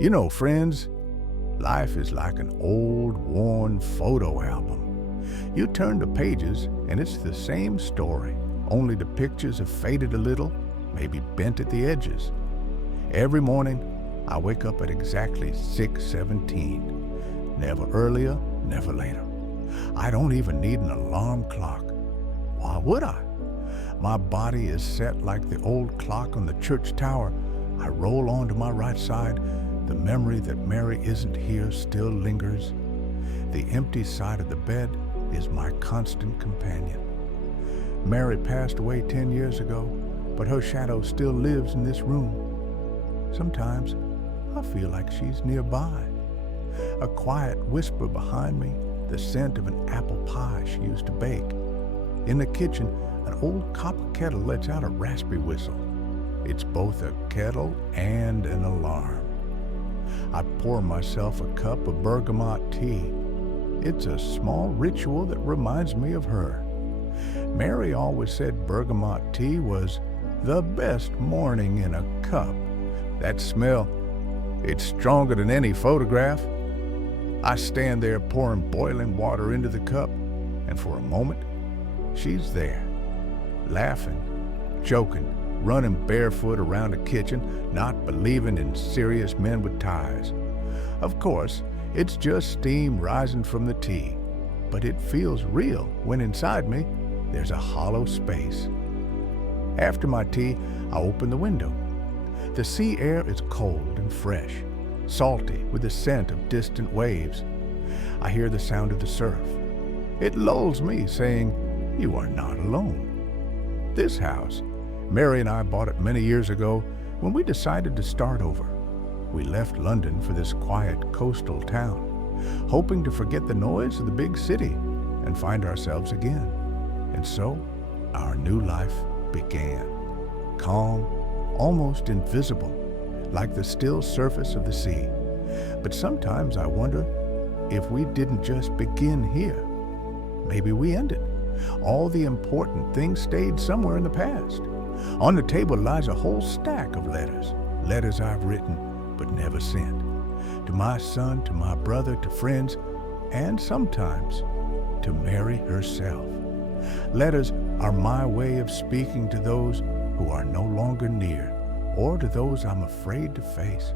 You know, friends, life is like an old, worn photo album. You turn the pages and it's the same story, only the pictures have faded a little, maybe bent at the edges. Every morning, I wake up at exactly 6:17. Never earlier, never later. I don't even need an alarm clock. Why would I? My body is set like the old clock on the church tower. I roll onto my right side. The memory that Mary isn't here still lingers. The empty side of the bed is my constant companion. Mary passed away 10 years ago, but her shadow still lives in this room. Sometimes I feel like she's nearby. A quiet whisper behind me, the scent of an apple pie she used to bake. In the kitchen, an old copper kettle lets out a raspy whistle. It's both a kettle and an alarm. I pour myself a cup of bergamot tea. It's a small ritual that reminds me of her. Mary always said bergamot tea was the best morning in a cup. That smell, it's stronger than any photograph. I stand there pouring boiling water into the cup, and for a moment, she's there, laughing, joking, running barefoot around the kitchen, not believing in serious men with ties. Of course, it's just steam rising from the tea, but it feels real when inside me there's a hollow space. After my tea, I open the window. The sea air is cold and fresh, salty with the scent of distant waves. I hear the sound of the surf. It lulls me, saying, "You are not alone." This house, Mary and I bought it many years ago when we decided to start over. We left London for this quiet coastal town, hoping to forget the noise of the big city and find ourselves again. And so, our new life began. Calm, almost invisible, like the still surface of the sea. But sometimes I wonder if we didn't just begin here. Maybe we ended. All the important things stayed somewhere in the past. On the table lies a whole stack of letters. Letters I've written but never sent. To my son, to my brother, to friends, and sometimes to Mary herself. Letters are my way of speaking to those who are no longer near, or to those I'm afraid to face.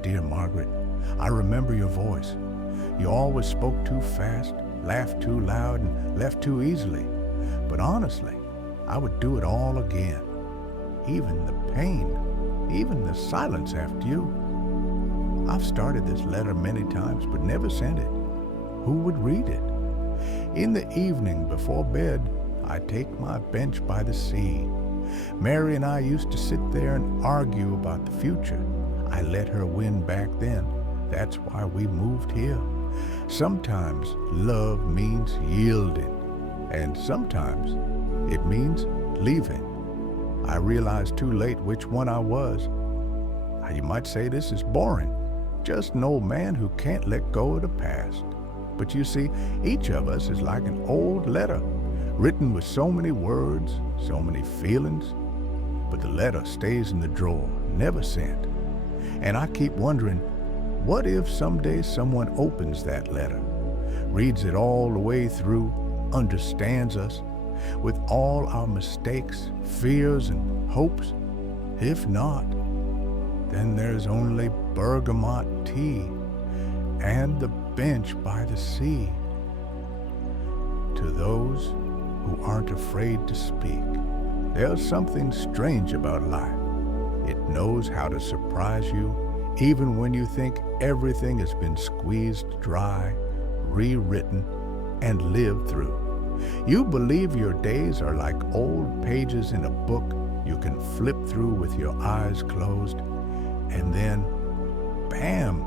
Dear Margaret, I remember your voice. You always spoke too fast, laughed too loud, and left too easily. But honestly, I would do it all again. Even the pain, even the silence after you. I've started this letter many times, but never sent it. Who would read it? In the evening before bed, I take my bench by the sea. Mary and I used to sit there and argue about the future. I let her win back then. That's why we moved here. Sometimes love means yielding, and sometimes it means leaving. I realized too late which one I was. You might say this is boring. Just an old man who can't let go of the past. But you see, each of us is like an old letter, written with so many words, so many feelings. But the letter stays in the drawer, never sent. And I keep wondering, what if someday someone opens that letter, reads it all the way through, understands us, with all our mistakes, fears, and hopes? If not, then there's only bergamot tea and the bench by the sea. To those who aren't afraid to speak, there's something strange about life. It knows how to surprise you, even when you think everything has been squeezed dry, rewritten, and lived through. You believe your days are like old pages in a book you can flip through with your eyes closed, and then, bam,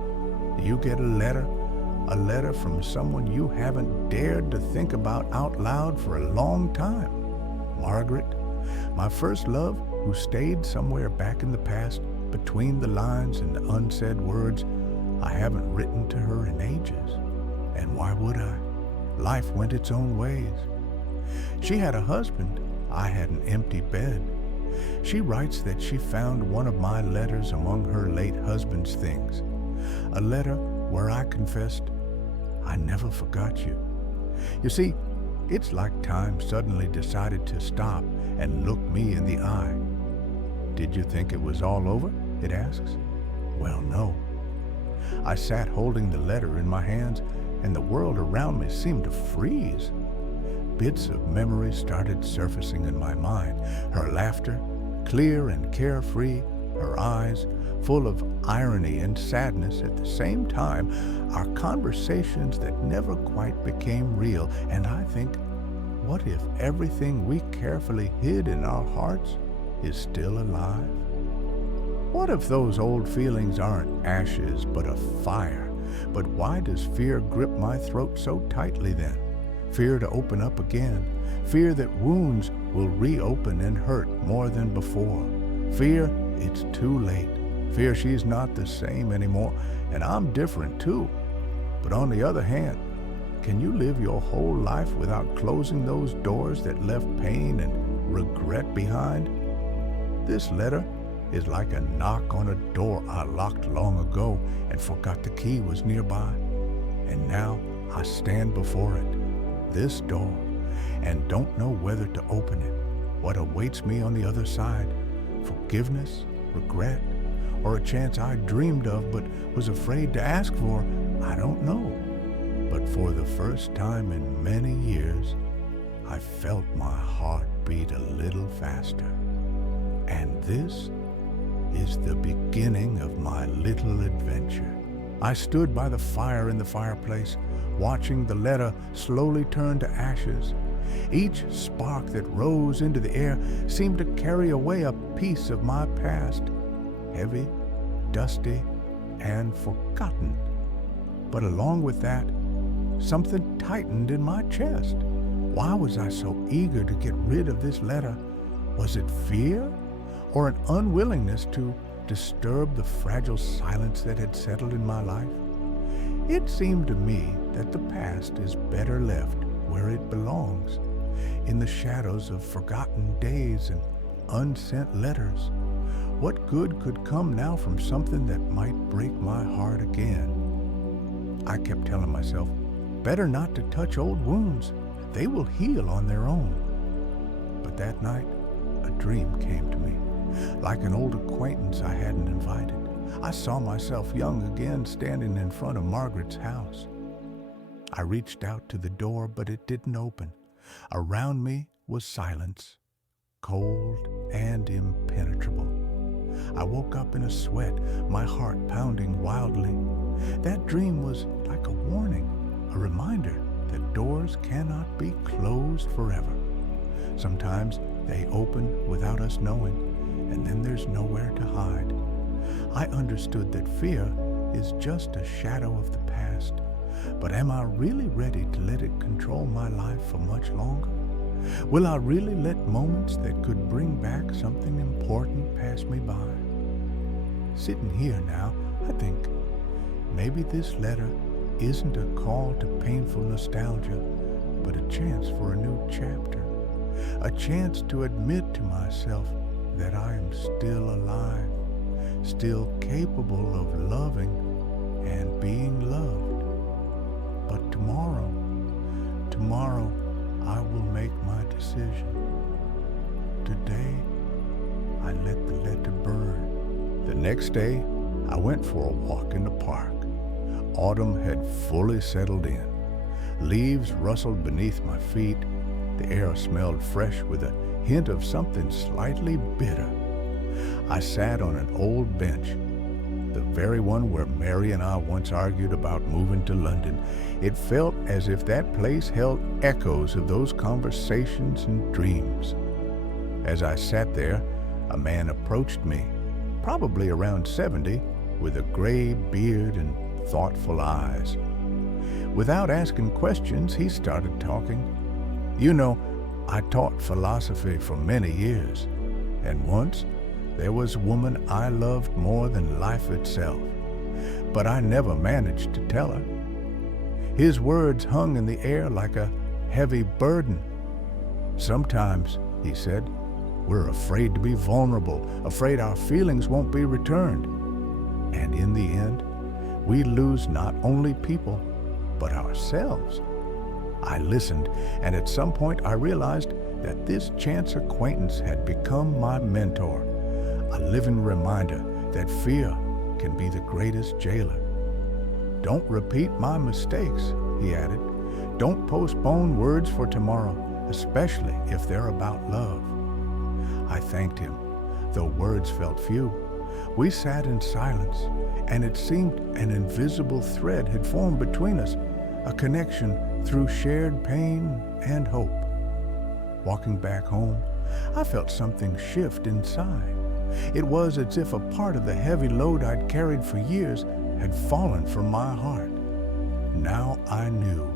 you get a letter from someone you haven't dared to think about out loud for a long time. Margaret, my first love, who stayed somewhere back in the past, between the lines and the unsaid words I haven't written to her in ages. And why would I? Life went its own ways. She had a husband, I had an empty bed, She writes that she found one of my letters among her late husband's things, a letter where I confessed, "I never forgot you." You see, it's like time suddenly decided to stop and look me in the eye. "Did you think it was all over?" it asks. Well, no. I sat holding the letter in my hands, and the world around me seemed to freeze. Bits of memory started surfacing in my mind. Her laughter, clear and carefree, her eyes, full of irony and sadness at the same time, our conversations that never quite became real. And I think, what if everything we carefully hid in our hearts is still alive? What if those old feelings aren't ashes but a fire? But why does fear grip my throat so tightly then? Fear to open up again. Fear that wounds will reopen and hurt more than before. Fear it's too late. Fear she's not the same anymore, and I'm different too. But on the other hand, can you live your whole life without closing those doors that left pain and regret behind? This letter is like a knock on a door I locked long ago and forgot the key was nearby. And now I stand before it, this door, and don't know whether to open it. What awaits me on the other side? Forgiveness, regret, or a chance I dreamed of but was afraid to ask for? I don't know. But for the first time in many years, I felt my heart beat a little faster. And this is the beginning of my little adventure. I stood by the fire in the fireplace, watching the letter slowly turn to ashes. Each spark that rose into the air seemed to carry away a piece of my past, heavy, dusty, and forgotten. But along with that, something tightened in my chest. Why was I so eager to get rid of this letter? Was it fear? Or an unwillingness to disturb the fragile silence that had settled in my life? It seemed to me that the past is better left where it belongs, in the shadows of forgotten days and unsent letters. What good could come now from something that might break my heart again? I kept telling myself, better not to touch old wounds. They will heal on their own. But that night, a dream came to me. Like an old acquaintance I hadn't invited. I saw myself young again, standing in front of Margaret's house. I reached out to the door, but it didn't open. Around me was silence, cold and impenetrable. I woke up in a sweat, my heart pounding wildly. That dream was like a warning, a reminder that doors cannot be closed forever. Sometimes they open without us knowing, and then there's nowhere to hide. I understood that fear is just a shadow of the past, but am I really ready to let it control my life for much longer? Will I really let moments that could bring back something important pass me by? Sitting here now, I think, maybe this letter isn't a call to painful nostalgia, but a chance for a new chapter, a chance to admit to myself that I am still alive, still capable of loving and being loved. But tomorrow I will make my decision. Today, I let the letter burn. The next day, I went for a walk in the park. Autumn had fully settled in. Leaves rustled beneath my feet. The air smelled fresh with a hint of something slightly bitter. I sat on an old bench, the very one where Mary and I once argued about moving to London. It felt as if that place held echoes of those conversations and dreams. As I sat there, a man approached me, probably around 70, with a gray beard and thoughtful eyes. Without asking questions, he started talking. You know, I taught philosophy for many years, and once there was a woman I loved more than life itself, but I never managed to tell her. His words hung in the air like a heavy burden. Sometimes, he said, We're afraid to be vulnerable, afraid our feelings won't be returned. And in the end, we lose not only people, but ourselves. I listened, and at some point I realized that this chance acquaintance had become my mentor, a living reminder that fear can be the greatest jailer. Don't repeat my mistakes, he added. Don't postpone words for tomorrow, especially if they're about love. I thanked him, though words felt few. We sat in silence, and it seemed an invisible thread had formed between us, a connection through shared pain and hope. Walking back home, I felt something shift inside. It was as if a part of the heavy load I'd carried for years had fallen from my heart. Now I knew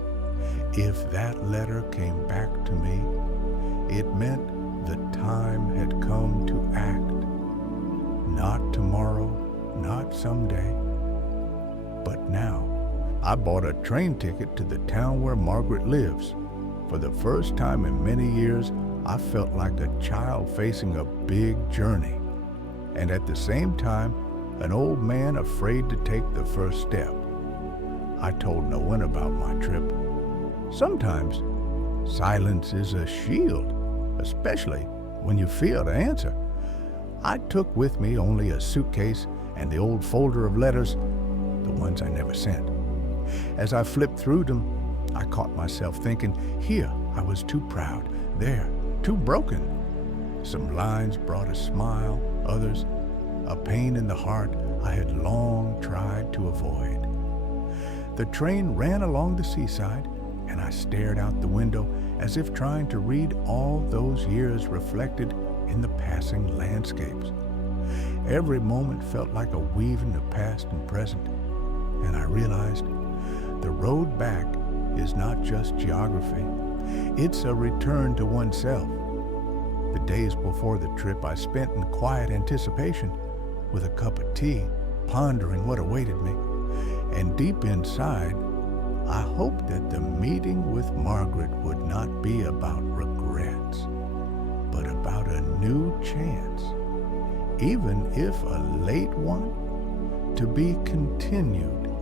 if that letter came back to me, it meant the time had come to act. Not tomorrow, not someday, but now. I bought a train ticket to the town where Margaret lives. For the first time in many years, I felt like a child facing a big journey, and at the same time, an old man afraid to take the first step. I told no one about my trip. Sometimes, silence is a shield, especially when you fear to answer. I took with me only a suitcase and the old folder of letters, the ones I never sent. As I flipped through them, I caught myself thinking, here I was too proud, there, too broken. Some lines brought a smile, others, a pain in the heart I had long tried to avoid. The train ran along the seaside, and I stared out the window as if trying to read all those years reflected in the passing landscapes. Every moment felt like a weaving of past and present, and I realized the road back is not just geography, it's a return to oneself. The days before the trip I spent in quiet anticipation, with a cup of tea, pondering what awaited me. And deep inside, I hoped that the meeting with Margaret would not be about regrets, but about a new chance, even if a late one, to be continued